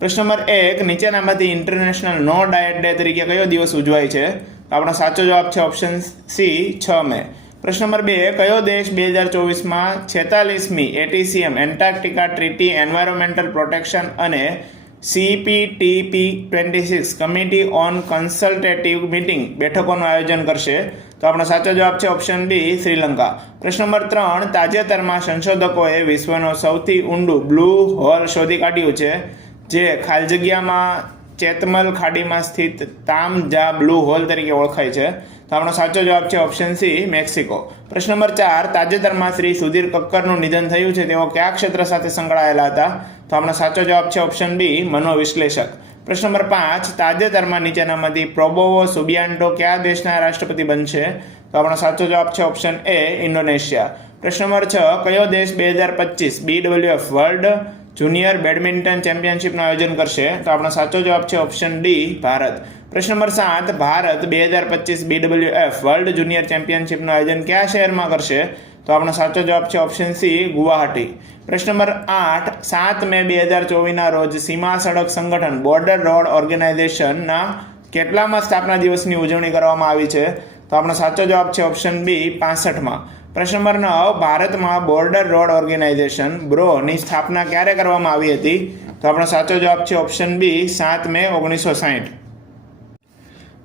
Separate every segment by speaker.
Speaker 1: પ્રશ્ન નંબર એક, નીચેનામાંથી ઇન્ટરનેશનલ નો ડાયટ ડે તરીકે કયો દિવસ ઉજવાય છે? તો આપણો સાચો જવાબ છે ઓપ્શન સી છ મે. પ્રશ્ન નંબર બે, કયો દેશ બે હજાર ચોવીસમાં છેતાલીસમી ATCM Antarctica treaty environmental protection અને CPTP twenty six committee on consultative meeting બેઠકોનું આયોજન કરશે? તો આપણો સાચો જવાબ છે ઓપ્શન બી શ્રીલંકા. પ્રશ્ન નંબર ત્રણ, તાજેતરમાં સંશોધકોએ વિશ્વનો સૌથી ઊંડું બ્લુ હોલ શોધી કાઢ્યું છે. જે ખાલી જગ્યામાં ચેતમલ ખાડીમાં સ્થિત તામ જા બ્લુ હોલ તરીકે ઓળખાય છે. તો આપણો સાચો જવાબ છે ઓપ્શન સી, મેક્સિકો. પ્રશ્ન નંબર ચાર, તાજેતરમાં શ્રી સુધીર કક્કરનું નિધન થયું છે. તેઓ કયા ક્ષેત્ર સાથે સંકળાયેલા હતા? તો આપણો સાચો જવાબ છે ઓપ્શન બી, મનોવિશ્લેષક. પ્રશ્ન નંબર પાંચ, તાજેતરમાં નીચેનામાંથી પ્રોબોવો સુબિયાન્ટો કયા દેશના રાષ્ટ્રપતિ બનશે? તો આપણો સાચો જવાબ છે ઓપ્શન એ, ઇન્ડોનેશિયા. પ્રશ્ન નંબર છ, કયો દેશ બે હજાર પચીસ બીડબલ્યુએફ વર્લ્ડ જુનિયર બેડમિન્ટન ચેમ્પિયનશિપનું આયોજન કરશે. તો આપણો સાચો જવાબ છે ઓપ્શન ડી, ભારત. પ્રશ્ન નંબર સાત, ભારત બે હજાર પચીસ બીડબલ્યુ એફ વર્લ્ડ જુનિયર ચેમ્પિયનશિપનું આયોજન કયા શહેરમાં કરશે? તો આપણો સાચો જવાબ છે ઓપ્શન સી, ગુવાહાટી. પ્રશ્ન નંબર આઠ, સાત મે બે હજાર ચોવીસના રોજ સીમા સડક સંગઠન બોર્ડર રોડ ઓર્ગેનાઇઝેશનના કેટલામાં સ્થાપના દિવસની ઉજવણી કરવામાં આવી છે? તો આપણો સાચો જવાબ છે ઓપ્શન બી, પાસઠમાં. પ્રશ્ન નંબર નવ, ભારતમાં બોર્ડર રોડ ઓર્ગેનાઇઝેશન બ્રોની સ્થાપના ક્યારે કરવામાં આવી હતી? તો આપણો સાચો જવાબ છે ઓપ્શન બી સાત મે ઓગણીસો સાહીઠ.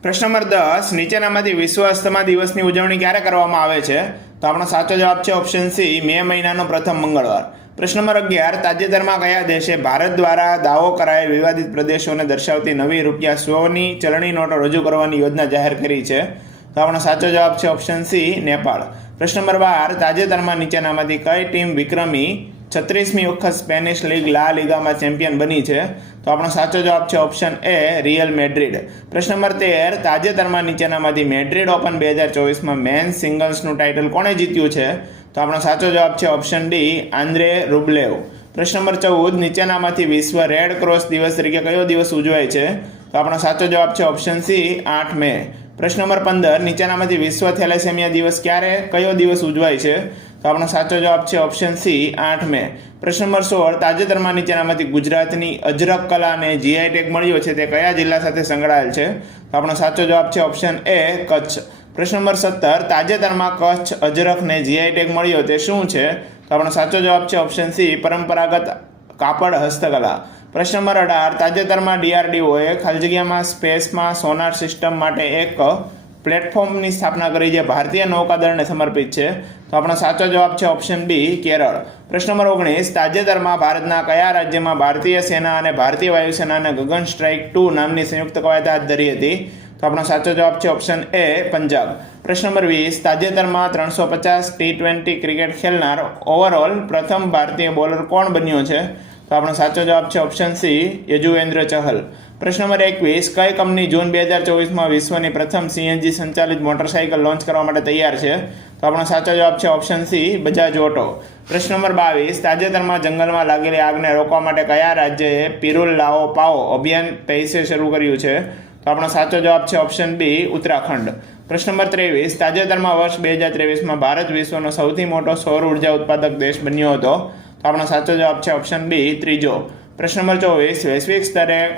Speaker 1: પ્રશ્ન નંબર દસ, નીચેનામાંથી વિશ્વ અસ્થમા દિવસની ઉજવણી ક્યારે કરવામાં આવે છે? તો આપણો સાચો જવાબ છે ઓપ્શન સી મે મહિનાનો પ્રથમ મંગળવાર. પ્રશ્ન નંબર અગિયાર, તાજેતરમાં કયા દેશે ભારત દ્વારા દાવો કરાયેલ વિવાદિત પ્રદેશોને દર્શાવતી નવી રૂપિયા સોની ચલણી નોટો રજૂ કરવાની યોજના જાહેર કરી છે? તો આપણો સાચો જવાબ છે ઓપ્શન સી નેપાળ. પ્રશ્ન નંબર બાર, તાજેતરમાં નીચેનામાંથી કઈ ટીમ વિક્રમી છત્રીસમી વખત સ્પેનિશ લીગ લા લીગામાં ચેમ્પિયન બની છે? તો આપણો સાચો જવાબ છે ઓપ્શન એ રિયલ મેડ્રિડ. પ્રશ્ન નંબર તેર, તાજેતરમાં નીચેનામાંથી મેડ્રિડ ઓપન બે હજાર ચોવીસમાં મેન સિંગલ્સનું ટાઇટલ કોણે જીત્યું છે? તો આપણો સાચો જવાબ છે ઓપ્શન ડી, આંદ્રે રૂબલેવ. પ્રશ્ન નંબર ચૌદ, નીચેનામાંથી વિશ્વ રેડ ક્રોસ દિવસ તરીકે કયો દિવસ ઉજવાય છે? તો આપણો સાચો જવાબ છે ઓપ્શન સી, આઠ મે. પ્રશ્ન નંબર પંદર નીચેનામાંથી વિશ્વ થેલેસેમિયા દિવસ ક્યારે, કયો દિવસ ઉજવાય છે? તો આપણો સાચો જવાબ છે ઓપ્શન સી આઠ મે. પ્રશ્ન નંબર સોળ, તાજેતરમાં નીચેનામાંથી ગુજરાતની અજરક કલાને જીઆઈ ટેગ મળ્યો છે, તે કયા જિલ્લા સાથે સંકળાયેલ છે? તો આપણો સાચો જવાબ છે ઓપ્શન એ કચ્છ. પ્રશ્ન નંબર સત્તર, તાજેતરમાં કચ્છ અજરખને જીઆઈ ટેગ મળ્યો, તે શું છે? તો આપણો સાચો જવાબ છે ઓપ્શન સી પરંપરાગત કાપડ હસ્તકલા. પ્રશ્ન નંબર અઢાર. તાજેતરમાં ડીઆરડીઓએ ખાલજગ્યામાં સ્પેસમાં સોનાર સિસ્ટમ માટે એક પ્લેટફોર્મની સ્થાપના કરી જે ભારતીય નૌકાદળને સમર્પિત છે. તો આપણો સાચો જવાબ છે ઓપ્શન બી કેરળ. પ્રશ્ન નંબર ઓગણીસ. તાજેતરમાં ભારતના કયા રાજ્યમાં ભારતીય સેના અને ભારતીય વાયુસેનાને ગગન સ્ટ્રાઇક ટુ નામની સંયુક્ત કવાયત હાથ ધરી હતી? તો આપણો સાચો જવાબ છે ઓપ્શન એ, પંજાબ. પ્રશ્ન નંબર વીસ. તાજેતરમાં ત્રણસો પચાસ ટી ટ્વેન્ટી ક્રિકેટ ખેલનાર ઓવરઓલ પ્રથમ ભારતીય બોલર કોણ બન્યો છે? તો આપણો સાચો જવાબ છે ઓપ્શન સી યજુવેન્દ્ર ચહલ. પ્રશ્ન નંબર એકવીસ, કઈ કંપની જૂન બે હજાર ચોવીસમાં વિશ્વની પ્રથમ સીએનજી સંચાલિત મોટરસાઇકલ લોન્ચ કરવા માટે તૈયાર છે? તો આપણો સાચો જવાબ છે ઓપ્શન સી બજાજ ઓટો. પ્રશ્ન નંબર બાવીસ, તાજેતરમાં જંગલમાં લાગેલી આગને રોકવા માટે કયા રાજ્યએ પિરુલ લાઓ પાઓ અભિયાન પૈસે શરૂ કર્યું છે? તો આપણો સાચો જવાબ છે ઓપ્શન બી ઉત્તરાખંડ. પ્રશ્ન નંબર ત્રેવીસ, તાજેતરમાં વર્ષ બે હજાર ત્રેવીસમાં ભારત વિશ્વનો સૌથી મોટો સૌર ઊર્જા ઉત્પાદક દેશ બન્યો હતો. તો આપણો સાચો જવાબ છે ઓપ્શન બી ત્રીજો. પ્રશ્ન નંબર ચોવીસ, વૈશ્વિક સ્તરે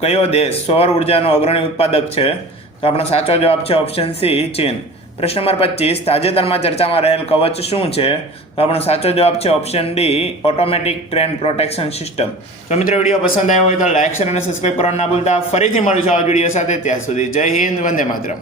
Speaker 1: કયો દેશ સૌર ઉર્જાનો અગ્રણી ઉત્પાદક છે? તો આપણો સાચો જવાબ છે ઓપ્શન સી ચીન. પ્રશ્ન નંબર પચીસ, તાજેતરમાં ચર્ચામાં રહેલ કવચ શું છે? તો આપણો સાચો જવાબ છે option D automatic train protection system તો મિત્રો, વીડિયો પસંદ આવ્યો હોય તો લાઇક શેર અને સબસ્ક્રાઈબ કરવાનું ના ભૂલતા. ફરીથી મળીશું આ વીડિયો સાથે. ત્યાં સુધી જય હિન્દ, વંદે માતરમ.